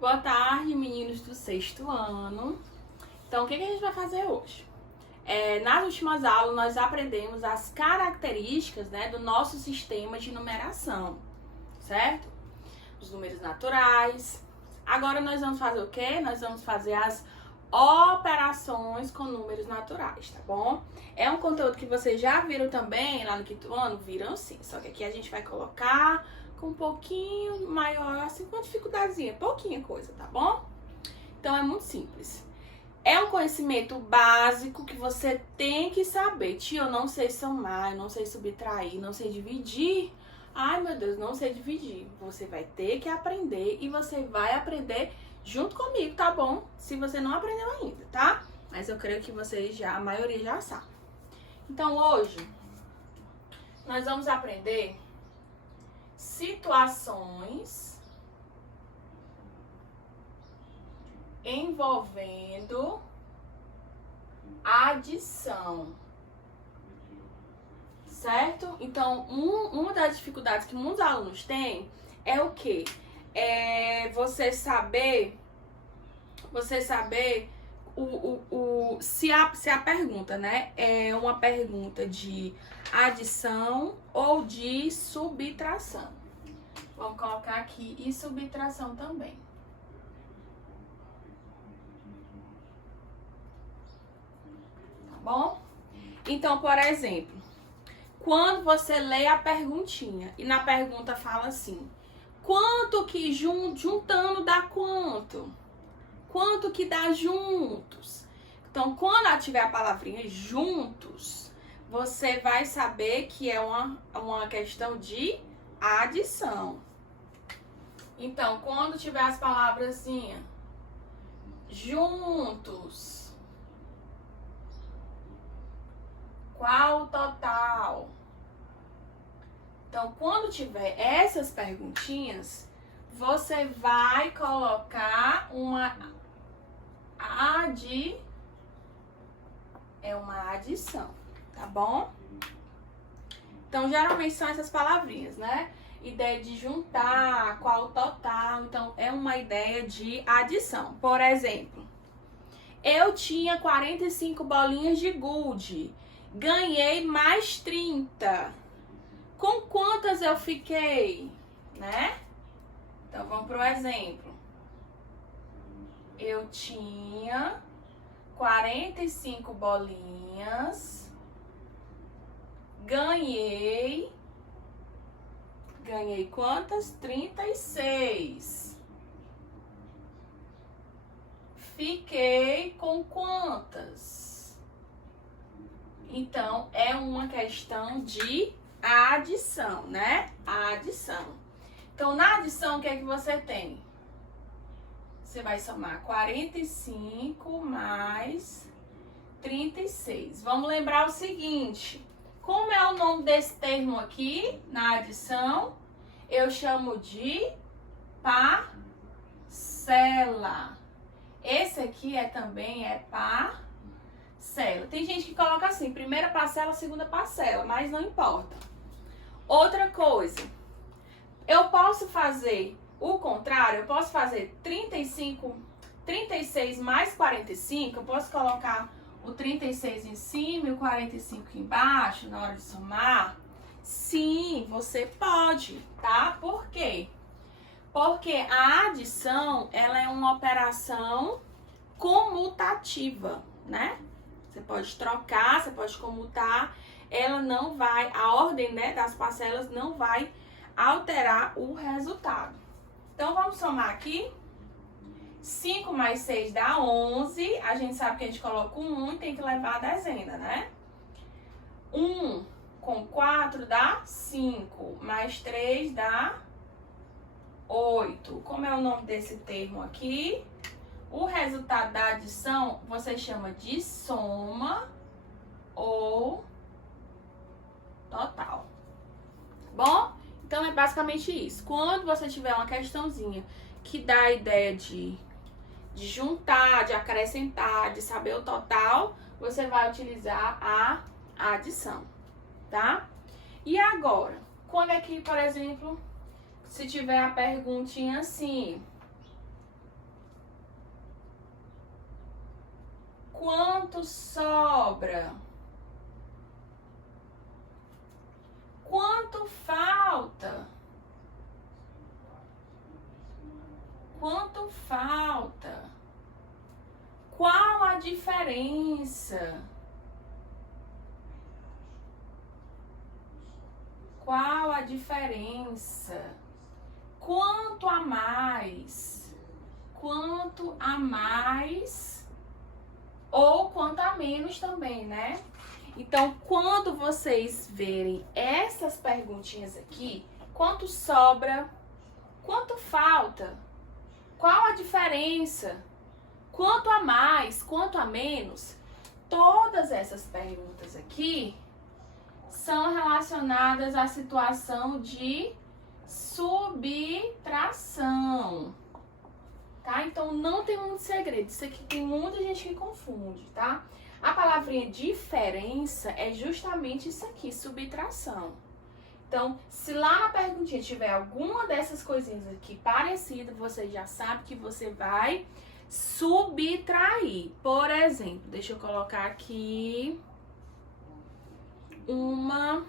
Boa tarde, meninos do sexto ano. Então, o que a gente vai fazer hoje? Nas últimas aulas, nós aprendemos as características, né, do nosso sistema de numeração, certo? Os números naturais. Agora, nós vamos fazer o quê? Nós vamos fazer as operações com números naturais, tá bom? É um conteúdo que vocês já viram também lá no quinto ano? Viram sim, só que aqui a gente vai colocar com um pouquinho maior, assim, com dificuldadezinha, pouquinha coisa, tá bom? Então é muito simples. É um conhecimento básico que você tem que saber. Tia, eu não sei somar, eu não sei subtrair, não sei dividir. Ai, meu Deus, não sei dividir. Você vai ter que aprender e você vai aprender junto comigo, tá bom? Se você não aprendeu ainda, tá? Mas eu creio que vocês já, a maioria já sabe. Então hoje nós vamos aprender situações envolvendo adição, certo? Então, uma das dificuldades que muitos alunos têm é o quê? É você saber se a pergunta, né, é uma pergunta de adição ou de subtração. Vamos colocar aqui e subtração também. Tá bom? Então, por exemplo, quando você lê a perguntinha e na pergunta fala assim: quanto que juntando dá quanto? Quanto que dá juntos? Então, quando ela tiver a palavrinha juntos, você vai saber que é uma questão de adição. Então, quando tiver as palavras assim, juntos, qual o total? Então, quando tiver essas perguntinhas, você vai colocar uma adição, tá bom? Então, geralmente são essas palavrinhas, né? Ideia de juntar, qual o total. Então, é uma ideia de adição. Por exemplo, eu tinha 45 bolinhas de gude, ganhei mais 30. Com quantas eu fiquei, né? Então, vamos pro exemplo. Eu tinha 45 bolinhas, ganhei quantas? 36. Fiquei com quantas? Então, é uma questão de adição, né? Adição. Então, na adição, o que é que você tem? Você vai somar 45 mais 36. Vamos lembrar o seguinte: como é o nome desse termo aqui na adição? Eu chamo de parcela. Esse aqui também é parcela. Tem gente que coloca assim, primeira parcela, segunda parcela, mas não importa. Outra coisa, eu posso fazer o contrário, eu posso fazer 36 mais 45, eu posso colocar o 36 em cima e o 45 embaixo na hora de somar? Sim, você pode, tá? Por quê? Porque a adição, ela é uma operação comutativa, né? Você pode trocar, você pode comutar, ela não vai, a ordem, né, das parcelas não vai alterar o resultado. Então, vamos somar aqui. 5 mais 6 dá 11. A gente sabe que a gente coloca um 1 e tem que levar a dezena, né? 1 com 4 dá 5. Mais 3 dá 8. Como é o nome desse termo aqui? O resultado da adição você chama de soma ou total. Bom? Então, é basicamente isso. Quando você tiver uma questãozinha que dá a ideia de juntar, de acrescentar, de saber o total, você vai utilizar a adição, tá? E agora, quando é que, por exemplo, se tiver a perguntinha assim, Quanto sobra? Quanto falta? Quanto falta? Qual a diferença? Qual a diferença? Quanto a mais? Quanto a mais? Ou quanto a menos também, né? Então, quando vocês verem essas perguntinhas aqui, quanto sobra? Quanto falta? Qual a diferença? Quanto a mais? Quanto a menos? Todas essas perguntas aqui são relacionadas à situação de subtração, tá? Então não tem muito segredo, isso aqui tem muita gente que confunde, tá? A palavrinha diferença é justamente isso aqui, subtração. Então, se lá na perguntinha tiver alguma dessas coisinhas aqui parecida, você já sabe que você vai subtrair. Por exemplo, deixa eu colocar aqui uma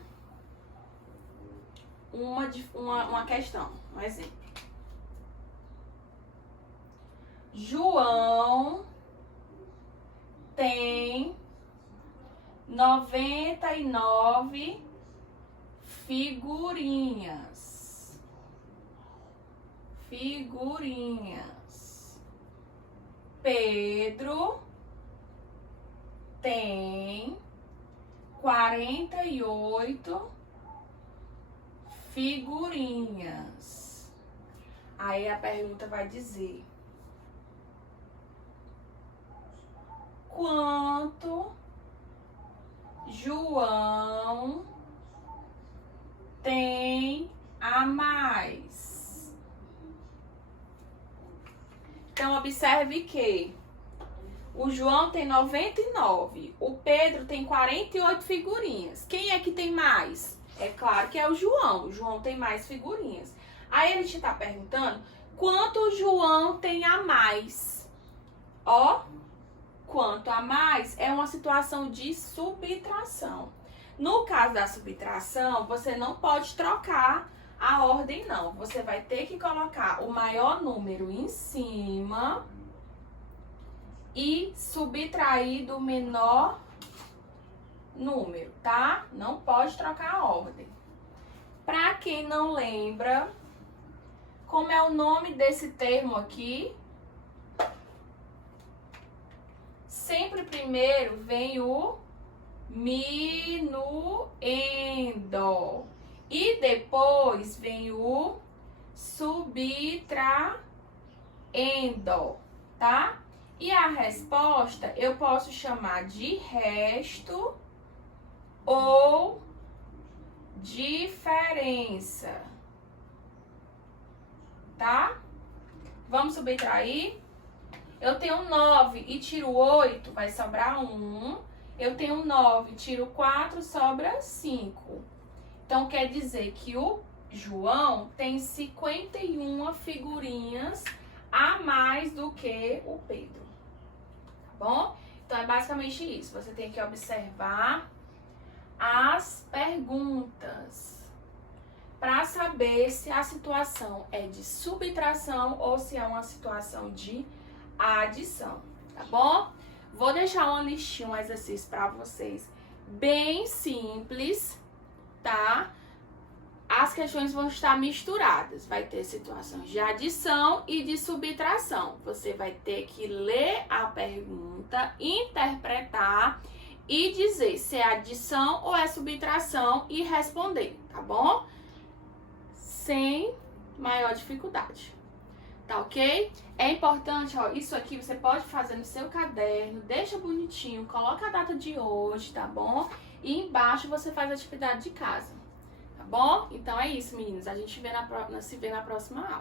questão, um exemplo. João tem 99 figurinhas. Pedro tem 48 figurinhas. Aí a pergunta vai dizer: quanto João tem a mais? Então, observe que o João tem 99, o Pedro tem 48 figurinhas. Quem é que tem mais? É claro que é o João. O João tem mais figurinhas. Aí ele te tá perguntando quanto o João tem a mais. Ó, quanto a mais é uma situação de subtração. No caso da subtração, você não pode trocar a ordem, não. Você vai ter que colocar o maior número em cima e subtrair do menor número, tá? Não pode trocar a ordem. Pra quem não lembra, como é o nome desse termo aqui? Sempre primeiro vem o minuendo e depois vem o subtraindo, tá? E a resposta eu posso chamar de resto ou diferença, tá? Vamos subtrair? Eu tenho 9 e tiro 8, vai sobrar 1. Eu tenho 9, tiro 4, sobra 5. Então, quer dizer que o João tem 51 figurinhas a mais do que o Pedro. Tá bom? Então, é basicamente isso. Você tem que observar as perguntas para saber se a situação é de subtração ou se é uma situação de adição, tá bom? Vou deixar uma listinha, um exercício para vocês bem simples, tá? As questões vão estar misturadas, vai ter situações de adição e de subtração. Você vai ter que ler a pergunta, interpretar e dizer se é adição ou é subtração e responder, tá bom? Sem maior dificuldade. Tá ok? É importante, ó, isso aqui você pode fazer no seu caderno, deixa bonitinho, coloca a data de hoje, tá bom? E embaixo você faz a atividade de casa, tá bom? Então é isso, meninos, a gente se vê na próxima aula.